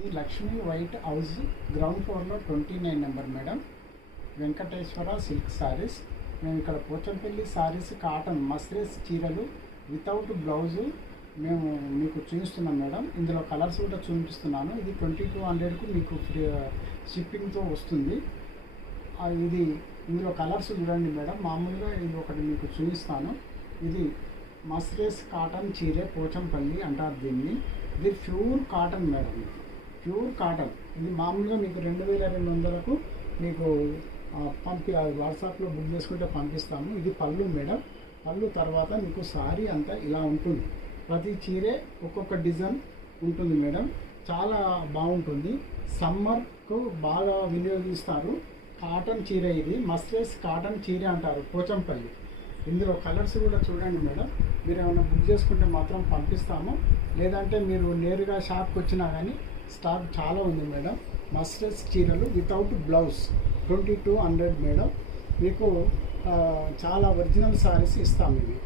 ఇది Lakshmi white house ground ఫ్లోర్లో 29 number madam. Venkateswara silk saris. మేము ఇక్కడ పోచంపల్లి సారీస్ కాటన్ మస్లిన్స్ చీరలు వితౌట్ బ్లౌజు మేము మీకు చూపిస్తున్నాం మేడం. ఇందులో కలర్స్ కూడా చూపిస్తున్నాను. ఇది 2200కు మీకు ఫ్రీ షిప్పింగ్తో వస్తుంది. ఇది ఇందులో కలర్స్ చూడండి మేడం. మామూలుగా ఇది ఒకటి మీకు చూపిస్తాను. ఇది మస్లిన్స్ కాటన్ చీరే పోచంపల్లి అంటారు దీన్ని. ఇది pure cotton madam. Pure cotton. ఇది మామూలుగా మీకు 2200కు మీకు వాట్సాప్లో బుక్ చేసుకుంటే పంపిస్తాము. ఇది పళ్ళు మేడం. పళ్ళు తర్వాత మీకు సారీ అంతా ఇలా ఉంటుంది. ప్రతి చీరే ఒక్కొక్క డిజైన్ ఉంటుంది మేడం. చాలా బాగుంటుంది. సమ్మర్కు బాగా వినియోగిస్తారు. కాటన్ చీర ఇది మస్లిన్స్ కాటన్ చీర అంటారు పోచంపల్లి. ఇందులో కలర్స్ కూడా చూడండి మేడం. మీరు ఏమైనా బుక్ చేసుకుంటే మాత్రం పంపిస్తాము. లేదంటే మీరు నేరుగా షాప్కి వచ్చినా కానీ స్టాక్ చాలా ఉంది మేడం. మస్లిన్స్ చీరలు వితౌట్ బ్లౌజ్ 2200 మేడం. మీకు చాలా ఒరిజినల్ సారీస్ ఇస్తాము ఇవి.